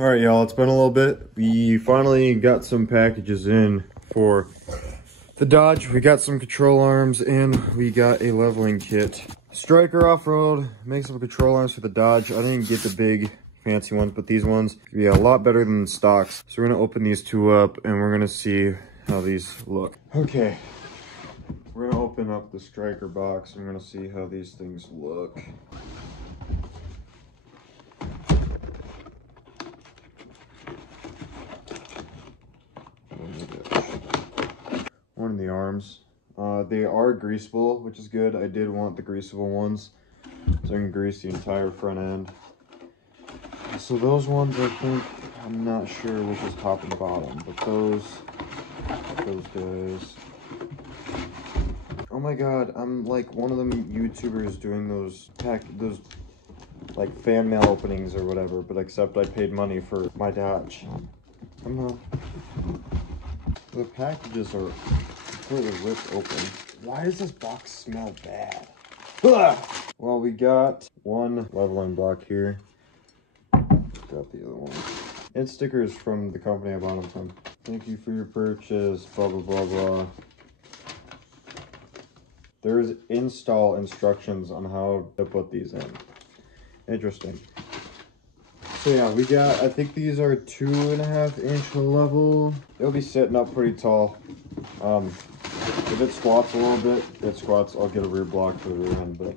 All right, y'all, it's been a little bit. We finally got some packages in for the Dodge. We got some control arms and we got a leveling kit. Striker off-road, make some control arms for the Dodge. I didn't get the big fancy ones, but these ones be a lot better than the stocks. So we're gonna open these two up and we're gonna see how these look. Okay, we're gonna open up the Striker box and we're gonna see how these things look. One in the arms. They are greasable, which is good. I did want the greasable ones, so I can grease the entire front end. So those ones, I think, I'm not sure which is top and bottom, but those guys. Oh my god, I'm like one of them YouTubers doing those like fan mail openings or whatever, but except I paid money for my Dodge. Come on. The packages are completely ripped open. Why does this box smell bad? Ugh! Well, we got one leveling block here. Got the other one. And stickers from the company I bought them from. Thank you for your purchase, blah, blah, blah, blah. There's install instructions on how to put these in. Interesting. So yeah, we got, I think these are 2.5 inch level. It'll be sitting up pretty tall. If it squats a little bit, I'll get a rear block for the rear end, but.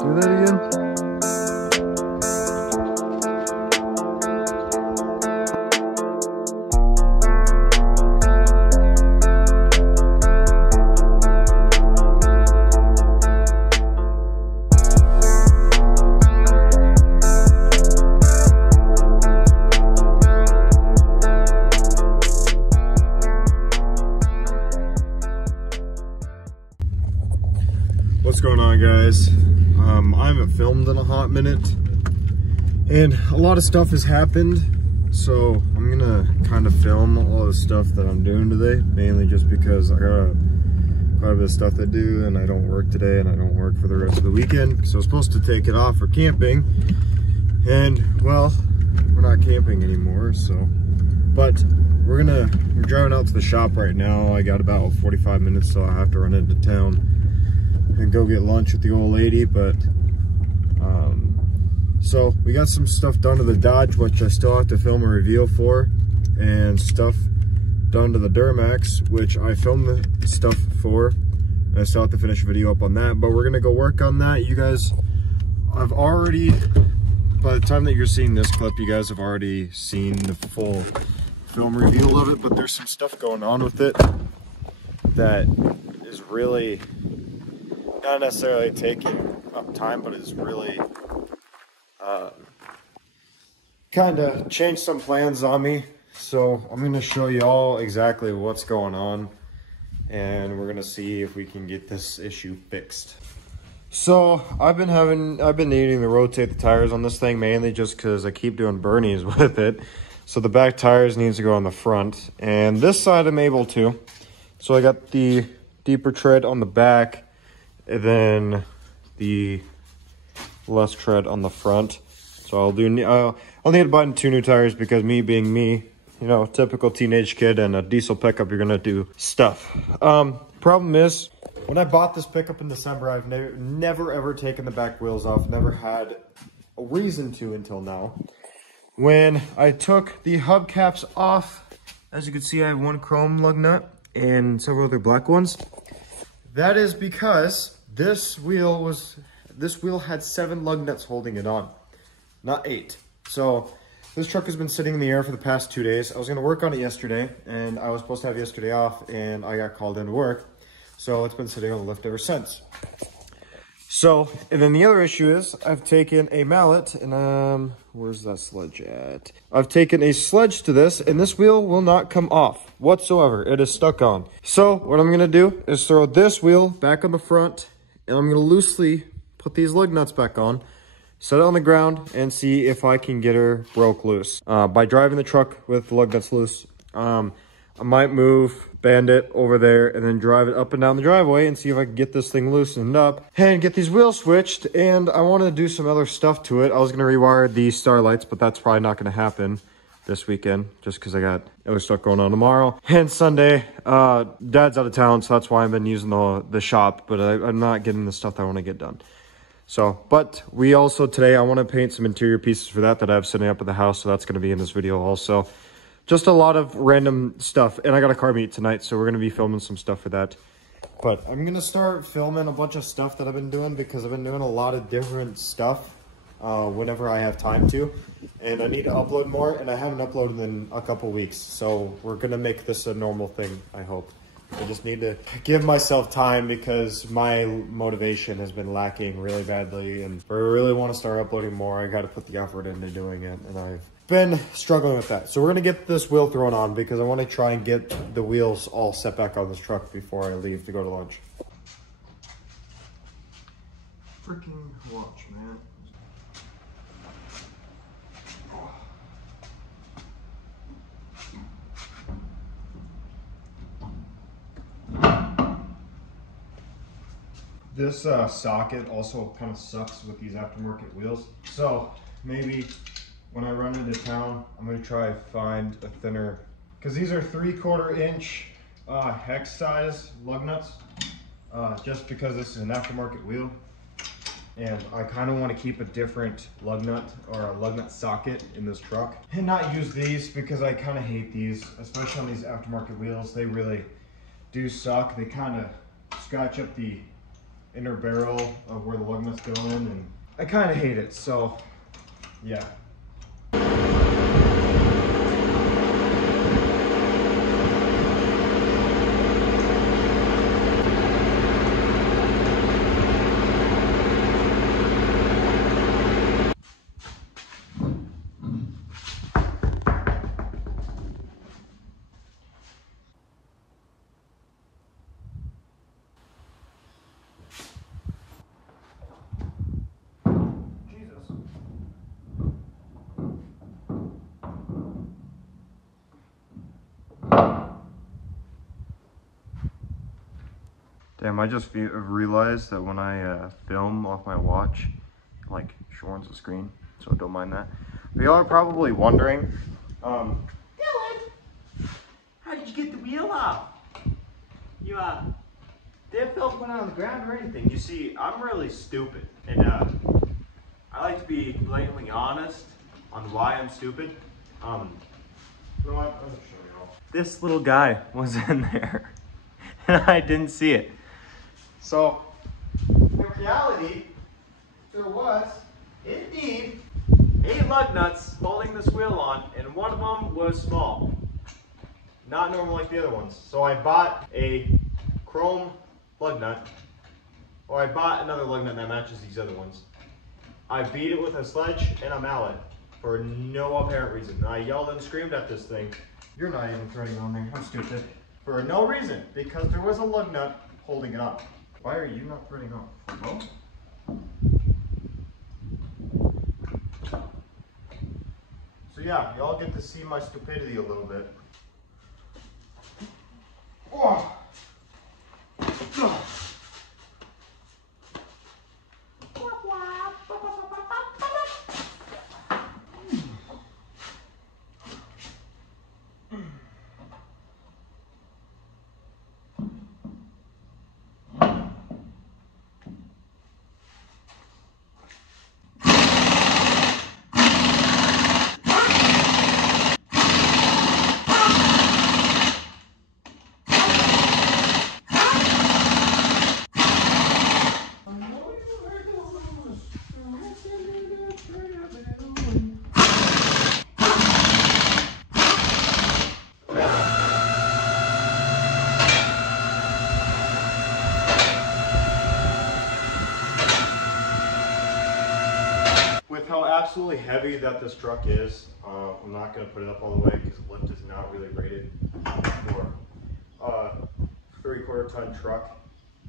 Do that again. What's going on, guys? I haven't filmed in a hot minute and a lot of stuff has happened, so I'm gonna kind of film all the stuff that I'm doing today, mainly just because I got quite a bit of stuff to do and I don't work today and I don't work for the rest of the weekend, so I was supposed to take it off for camping, and well, we're not camping anymore, so but we're driving out to the shop right now. I got about 45 minutes, so I have to run into town and go get lunch with the old lady, but so we got some stuff done to the Dodge, which I still have to film a review for, and stuff done to the Duramax, which I filmed the stuff for, and I still have to finish a video up on that, but we're gonna go work on that. You guys, I've already, by the time that you're seeing this clip, you guys have already seen the full film review of it, but there's some stuff going on with it that is really not necessarily taking up time, but it's really kind of changed some plans on me. So I'm going to show you all exactly what's going on, and we're going to see if we can get this issue fixed. So I've been needing to rotate the tires on this thing, mainly just because I keep doing burnies with it. So the back tires needs to go on the front, and this side I'm able to. So I got the deeper tread on the back, and then the less tread on the front. So I'll need to buy 2 new tires because me being me, you know, typical teenage kid and a diesel pickup, you're gonna do stuff. Problem is, when I bought this pickup in December, I've never ever taken the back wheels off. Never had a reason to until now. When I took the hubcaps off, as you can see, I have 1 chrome lug nut and several other black ones. That is because this wheel had 7 lug nuts holding it on, not 8. So this truck has been sitting in the air for the past 2 days. I was gonna work on it yesterday, and I was supposed to have yesterday off, and I got called into work. So it's been sitting on the lift ever since. So, and then the other issue is I've taken a mallet and where's that sledge at? I've taken a sledge to this, and this wheel will not come off whatsoever. It is stuck on. So what I'm gonna do is throw this wheel back on the front, and I'm gonna loosely put these lug nuts back on, set it on the ground, and see if I can get her broke loose. By driving the truck with the lug nuts loose, I might move Bandit over there and then drive it up and down the driveway and see if I can get this thing loosened up and get these wheels switched. And I want to do some other stuff to it. I was going to rewire the starlights, but that's probably not going to happen this weekend just because I got other stuff going on tomorrow and Sunday. Dad's out of town, so that's why I've been using the shop, but I'm not getting the stuff that I want to get done. So, but we also today, I want to paint some interior pieces for that I have sitting up at the house, so that's going to be in this video also. Just a lot of random stuff, and I got a car meet tonight, so we're going to be filming some stuff for that. But I'm going to start filming a bunch of stuff that I've been doing because I've been doing a lot of different stuff whenever I have time to. And I need to upload more, and I haven't uploaded in a couple weeks. So we're going to make this a normal thing, I hope. I just need to give myself time because my motivation has been lacking really badly. And if I really want to start uploading more, I got to put the effort into doing it. And I've been struggling with that. So we're gonna get this wheel thrown on because I want to try and get the wheels all set back on this truck before I leave to go to lunch. Freaking watch, man. This socket also kind of sucks with these aftermarket wheels. So maybe when I run into town, I'm gonna try to find a thinner, because these are 3/4 inch hex size lug nuts, just because this is an aftermarket wheel. And I kind of want to keep a different lug nut or a lug nut socket in this truck and not use these because I kind of hate these, especially on these aftermarket wheels. They really do suck. They kind of scratch up the inner barrel of where the lug nuts go in, and I kind of hate it. So yeah. Damn, I just realized that when I film off my watch, like, shortens the screen, so don't mind that. But y'all are probably wondering, Dylan, how did you get the wheel off? You, didn't feel it went on the ground or anything. You see, I'm really stupid, and, I like to be blatantly honest on why I'm stupid. you know what, I'll show y'all. This little guy was in there, and I didn't see it. So, in reality, there was, indeed, 8 lug nuts holding this wheel on, and one of them was small. Not normal like the other ones. So I bought a chrome lug nut, or I bought another lug nut that matches these other ones. I beat it with a sledge and a mallet for no apparent reason. I yelled and screamed at this thing. You're not even threading on there. I'm stupid. For no reason, because there was a lug nut holding it up. Why are you not threading off? So So yeah, y'all get to see my stupidity a little bit. Oh. With how absolutely heavy that this truck is, I'm not going to put it up all the way because the lift is not really rated for a 3/4 ton truck,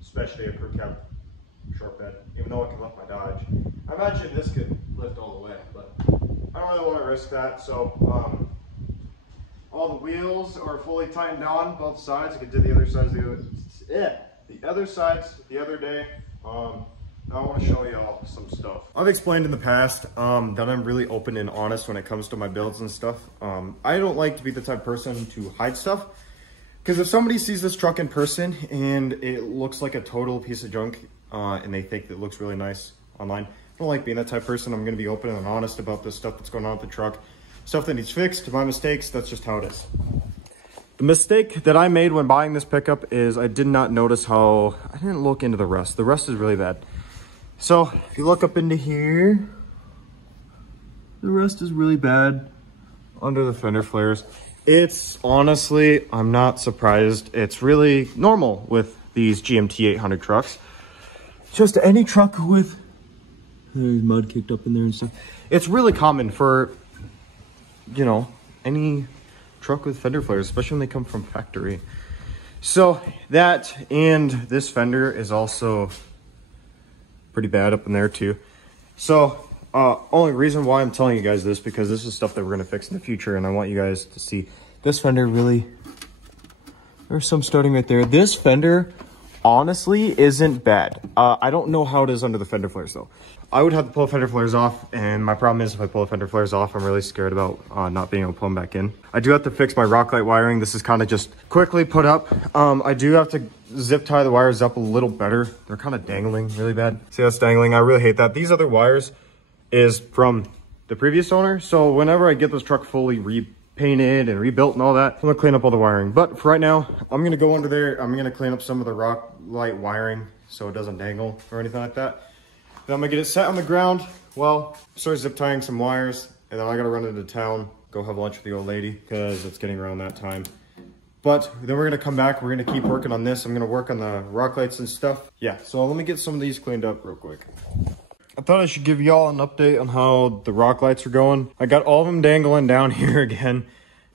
especially a crew cab short bed, even though it can lift my Dodge. I imagine this could lift all the way, but I don't really want to risk that. So all the wheels are fully tightened on both sides. I did the other sides the other day. Now I want to show y'all some stuff. I've explained in the past that I'm really open and honest when it comes to my builds and stuff. I don't like to be the type of person to hide stuff, because if somebody sees this truck in person and it looks like a total piece of junk and they think it looks really nice online, I don't like being that type of person. I'm going to be open and honest about this stuff that's going on with the truck. Stuff that needs fixed, my mistakes, that's just how it is. The mistake that I made when buying this pickup is I did not notice how, I didn't look into the rust. The rust is really bad. So if you look up into here, the rust is really bad under the fender flares. It's honestly, I'm not surprised. It's really normal with these GMT 800 trucks. Just any truck with mud kicked up in there and stuff. It's really common for, you know, any truck with fender flares, especially when they come from factory. So that and this fender is also pretty bad up in there too. So only reason why I'm telling you guys this, because this is stuff that we're going to fix in the future, and I want you guys to see this fender. Really, there's some starting right there. This fender honestly isn't bad. I don't know how it is under the fender flares though. I would have to pull the fender flares off, and my problem is if I pull the fender flares off, I'm really scared about not being able to pull them back in. I do have to fix my rock light wiring. This is kind of just quickly put up. I do have to zip tie the wires up a little better. They're kind of dangling really bad. See how it's dangling? I really hate that. These other wires is from the previous owner. So whenever I get this truck fully repainted and rebuilt and all that, I'm gonna clean up all the wiring. But for right now, I'm gonna go under there. I'm gonna clean up some of the rock light wiring so it doesn't dangle or anything like that. Then I'm gonna get it set on the ground. Well, start zip tying some wires, and then I gotta run into town, go have lunch with the old lady because it's getting around that time. But then we're gonna come back, we're gonna keep working on this. I'm gonna work on the rock lights and stuff. Yeah, so let me get some of these cleaned up real quick. I thought I should give y'all an update on how the rock lights are going. I got all of them dangling down here again.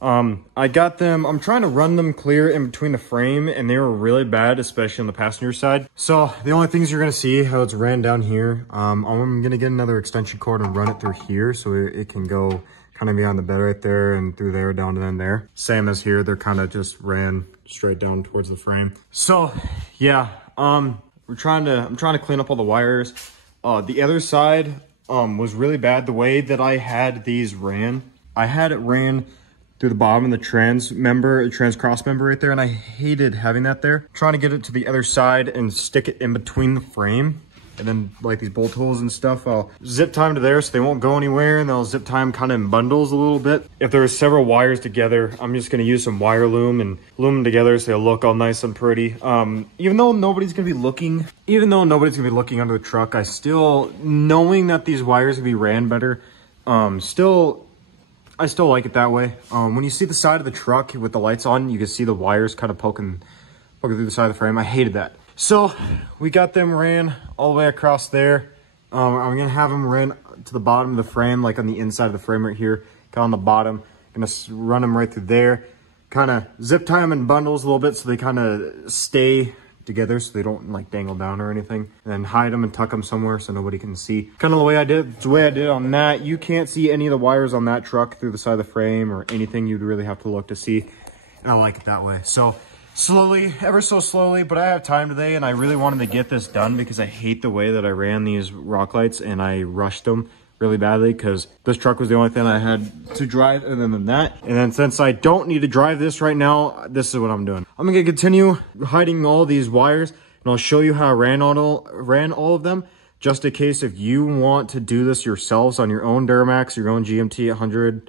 I got them, I'm trying to run them clear in between the frame, and they were really bad, especially on the passenger side. So the only things you're gonna see how it's ran down here. I'm gonna get another extension cord and run it through here so it can go kind of beyond the bed right there and through there down to then there. Same as here, they're kind of just ran straight down towards the frame. So yeah, I'm trying to clean up all the wires. The other side was really bad. The way that I had these ran, I had it ran through the bottom of the trans cross member right there, and I hated having that there. Trying to get it to the other side and stick it in between the frame, and then like these bolt holes and stuff, I'll zip tie them to there so they won't go anywhere, and I'll zip tie them kind of in bundles a little bit. If there's several wires together, I'm just gonna use some wire loom and loom them together so they'll look all nice and pretty. Even though nobody's gonna be looking under the truck, I still, knowing that these wires will be ran better, I still like it that way. When you see the side of the truck with the lights on, you can see the wires kind of poking through the side of the frame. I hated that. So we got them ran all the way across there. I'm gonna have them ran to the bottom of the frame, like on the inside of the frame right here, kind of on the bottom. Gonna run them right through there, kind of zip tie them in bundles a little bit so they kind of stay together so they don't like dangle down or anything. And then hide them and tuck them somewhere so nobody can see. Kind of the way I did. It's the way I did on that. You can't see any of the wires on that truck through the side of the frame or anything. You'd really have to look to see. And I like it that way. So slowly, ever so slowly, but I have time today and I really wanted to get this done because I hate the way that I ran these rock lights and I rushed them really badly because this truck was the only thing I had to drive other than that. And then since I don't need to drive this right now, this is what I'm doing. I'm gonna continue hiding all these wires and I'll show you how I ran all of them, just in case if you want to do this yourselves on your own Duramax, your own GMT 100.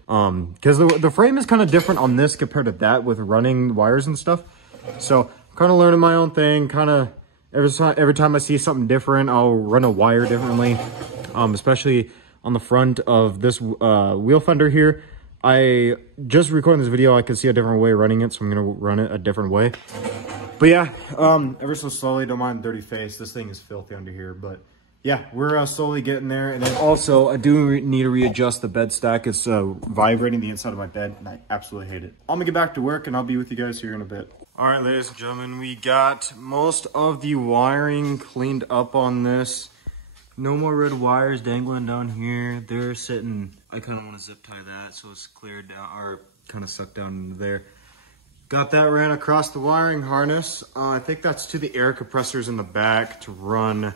Because the frame is kind of different on this compared to that with running wires and stuff. So I'm kind of learning my own thing. Kind of every time I see something different, I'll run a wire differently, especially on the front of this wheel fender here. I just recording this video, I could see a different way of running it, so I'm gonna run it a different way. But yeah, ever so slowly, don't mind dirty face. This thing is filthy under here, but yeah, we're slowly getting there. And then also, I do need to readjust the bed stack. It's vibrating the inside of my bed, and I absolutely hate it. I'm gonna get back to work, and I'll be with you guys here in a bit. All right, ladies and gentlemen, we got most of the wiring cleaned up on this. No more red wires dangling down here. They're sitting, I kind of want to zip tie that so it's cleared down or kind of sucked down into there. Got that ran across the wiring harness. I think that's to the air compressors in the back to run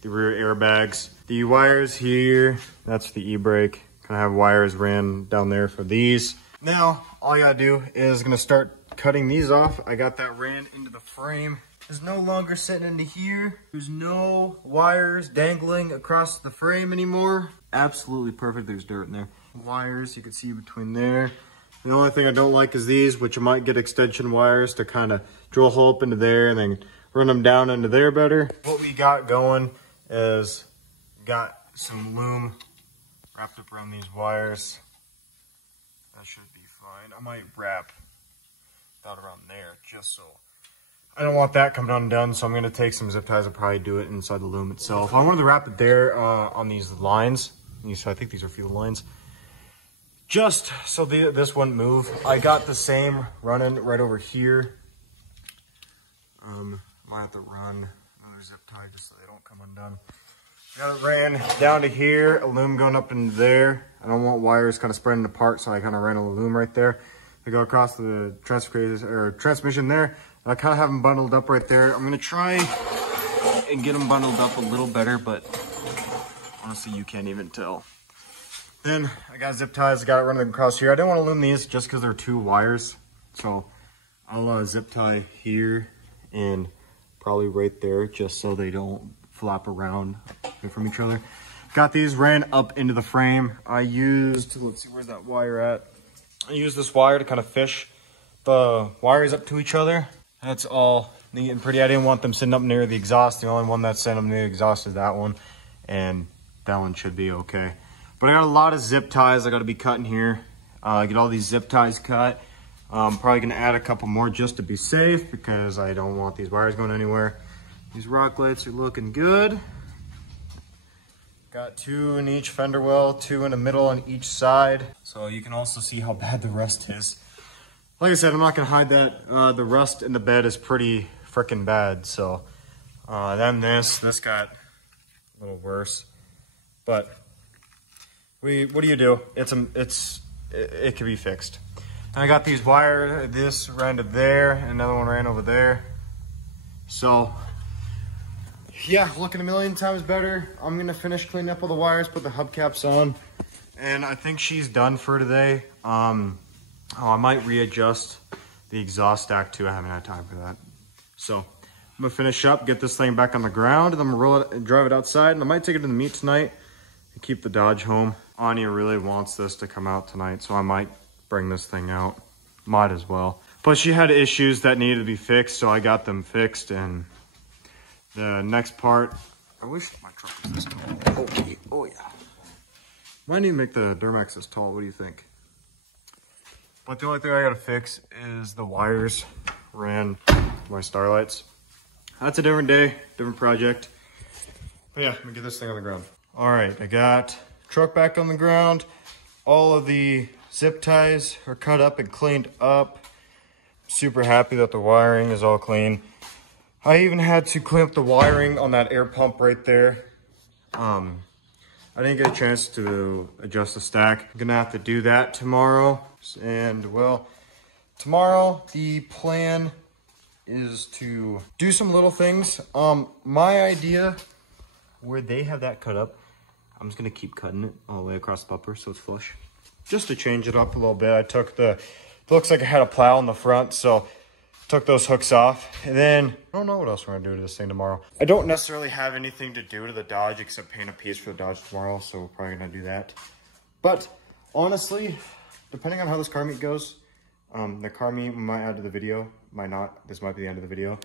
the rear airbags. The wires here, that's the e-brake. Kind of have wires ran down there for these. Now, all you gotta do is gonna start cutting these off. I got that ran into the frame. Is no longer sitting into here. There's no wires dangling across the frame anymore. Absolutely perfect. There's dirt in there. Wires you can see between there. The only thing I don't like is these, which you might get extension wires to kind of drill a hole up into there and then run them down into there better. What we got going is got some loom wrapped up around these wires. That should be fine. I might wrap that around there just so I don't want that coming undone, so I'm going to take some zip ties and probably do it inside the loom itself. I wanted to wrap it there on these lines. So I think these are fuel lines. Just so this wouldn't move. I got the same running right over here. Might have to run another zip tie just so they don't come undone. Got it ran down to here, a loom going up into there. I don't want wires kind of spreading apart, so I kind of ran a loom right there. I go across the transmission there. I kind of have them bundled up right there. I'm going to try and get them bundled up a little better, but honestly, you can't even tell. Then I got zip ties. I got it running across here. I didn't want to loom these just because they're 2 wires. So I'll zip tie here and probably right there just so they don't flap around from each other. Got these ran up into the frame. I used, let's see, where's that wire at? I used this wire to kind of fish the wires up to each other. That's all neat and pretty. I didn't want them sitting up near the exhaust. The only one that's sitting up near the exhaust is that one, and that one should be okay. But I got a lot of zip ties I got to be cutting here. Get all these zip ties cut. I'm probably going to add a couple more just to be safe because I don't want these wires going anywhere. These rock lights are looking good. Got 2 in each fender well, 2 in the middle on each side. So you can also see how bad the rust is. Like I said, I'm not gonna hide that. The rust in the bed is pretty freaking bad. So then this got a little worse. But what do you do? It can be fixed. And I got these wires, this ran to there, another one ran over there. So yeah, looking a million times better. I'm gonna finish cleaning up all the wires, put the hubcaps on, and I think she's done for today. I might readjust the exhaust stack too. I haven't had time for that. So I'm gonna finish up, get this thing back on the ground, and then I'm gonna roll it and drive it outside. And I might take it to the meet tonight and keep the Dodge home. Anya really wants this to come out tonight, so I might bring this thing out. Might as well. But she had issues that needed to be fixed, so I got them fixed. And the next part, I wish my truck was this tall. Okay. Oh yeah. Might need to make the Duramax this tall. What do you think? But the only thing I gotta fix is the wires ran my starlights. That's a different day, different project. But yeah, let me get this thing on the ground. All right, I got truck back on the ground. All of the zip ties are cut up and cleaned up. Super happy that the wiring is all clean. I even had to clean up the wiring on that air pump right there. I didn't get a chance to adjust the stack. I'm gonna have to do that tomorrow. And well, tomorrow the plan is to do some little things. My idea, where they have that cut up, I'm just gonna keep cutting it all the way across the bumper so it's flush. Just to change it up a little bit. I took it looks like I had a plow in the front, so took those hooks off. And then, I don't know what else we're gonna do to this thing tomorrow. I don't necessarily have anything to do to the Dodge except paint a piece for the Dodge tomorrow, so we're probably gonna do that. But honestly, depending on how this car meet goes, the car meet might add to the video, might not. This might be the end of the video.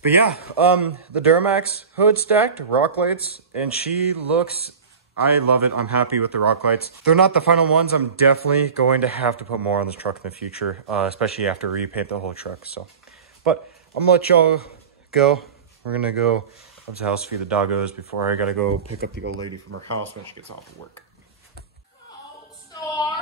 But yeah, the Duramax hood stacked, rock lights, and she looks, I love it. I'm happy with the rock lights. They're not the final ones. I'm definitely going to have to put more on this truck in the future, especially after repaint the whole truck. So, but I'm gonna let y'all go. We're gonna go up to the house, feed the doggos before I gotta go pick up the old lady from her house when she gets off of work. Oh, stop!